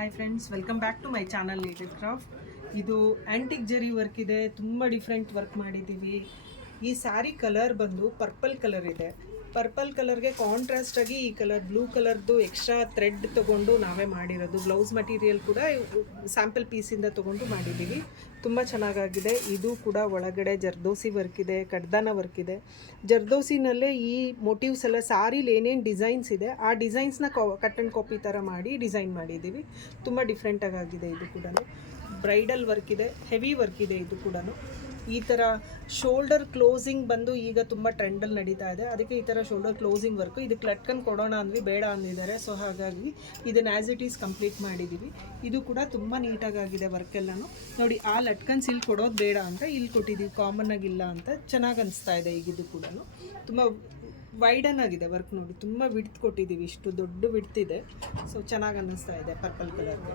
Hi friends, welcome back to my channel needle craft. ಇದು antique zari work ಇದೆ, ತುಂಬ different work ಮಾಡಿದ್ದೀವಿ. ಈ ಸ್ಯಾರಿ ಕಲರ್ ಬಂದು ಪರ್ಪಲ್ ಕಲರ್ ಇದೆ. ಪರ್ಪಲ್ ಕಲರ್ಗೆ ಕಾಂಟ್ರಾಸ್ಟ್ ಆಗಿ ಈ ಕಲರ್ ಬ್ಲೂ ಕಲರ್ದು ಎಕ್ಸ್ಟ್ರಾ ಥ್ರೆಡ್ ತೊಗೊಂಡು ನಾವೇ ಮಾಡಿರೋದು. ಬ್ಲೌಸ್ ಮಟೀರಿಯಲ್ ಕೂಡ ಸ್ಯಾಂಪಲ್ ಪೀಸಿಂದ ತೊಗೊಂಡು ಮಾಡಿದ್ದೀವಿ. ತುಂಬ ಚೆನ್ನಾಗಾಗಿದೆ. ಇದು ಕೂಡ ಒಳಗಡೆ ಜರ್ದೋಸಿ ವರ್ಕ್ ಇದೆ, ಕಡ್ದಾನ ವರ್ಕ್ ಇದೆ. ಜರ್ದೋಸಿನಲ್ಲೇ ಈ ಮೋಟಿವ್ಸ್ ಎಲ್ಲ ಸಾರಿಲಿ ಏನೇನು ಡಿಸೈನ್ಸ್ ಇದೆ ಆ ಡಿಸೈನ್ಸ್ನ ಕಟ್ ಆ್ಯಂಡ್ ಕಾಪಿ ಥರ ಮಾಡಿ ಡಿಸೈನ್ ಮಾಡಿದ್ದೀವಿ. ತುಂಬ ಡಿಫ್ರೆಂಟಾಗಿದೆ. ಇದು ಕೂಡ ಬ್ರೈಡಲ್ ವರ್ಕ್ ಇದೆ, ಹೆವಿ ವರ್ಕ್ ಇದೆ. ಇದು ಕೂಡ ಈ ಥರ ಶೋಲ್ಡರ್ ಕ್ಲೋಸಿಂಗ್ ಬಂದು ಈಗ ತುಂಬ ಟ್ರೆಂಡಲ್ಲಿ ನಡೀತಾ ಇದೆ. ಅದಕ್ಕೆ ಈ ಥರ ಶೋಲ್ಡರ್ ಕ್ಲೋಸಿಂಗ್ ವರ್ಕು ಇದಕ್ಕೆ ಲಟ್ಕನ್ ಕೊಡೋಣ ಅಂದ್ವಿ, ಬೇಡ ಅಂದಿದ್ದಾರೆ. ಸೊ ಹಾಗಾಗಿ ಇದನ್ನು ಆ್ಯಸ್ ಇಟ್ ಈಸ್ ಕಂಪ್ಲೀಟ್ ಮಾಡಿದ್ದೀವಿ. ಇದು ಕೂಡ ತುಂಬ ನೀಟಾಗಿದೆ ವರ್ಕೆಲ್ಲನೂ. ನೋಡಿ, ಆ ಲಟ್ಕನ್ಸ್ ಇಲ್ಲಿ ಕೊಡೋದು ಬೇಡ ಅಂತ ಇಲ್ಲಿ ಕೊಟ್ಟಿದ್ದೀವಿ, ಕಾಮನ್ ಆಗಿಲ್ಲ ಅಂತ. ಚೆನ್ನಾಗಿ ಅನಿಸ್ತಾ ಇದೆ. ಈಗ ಇದು ಕೂಡ ತುಂಬ ವೈಡನ್ ಆಗಿದೆ ವರ್ಕ್. ನೋಡಿ, ತುಂಬ ವಿಡ್ತ್ ಕೊಟ್ಟಿದ್ದೀವಿ, ಇಷ್ಟು ದೊಡ್ಡ ವಿಡ್ತ್ ಇದೆ. ಸೊ ಚೆನ್ನಾಗಿ ಅನ್ನಿಸ್ತಾ ಇದೆ ಪರ್ಪಲ್ ಕಲರ್ಗೆ.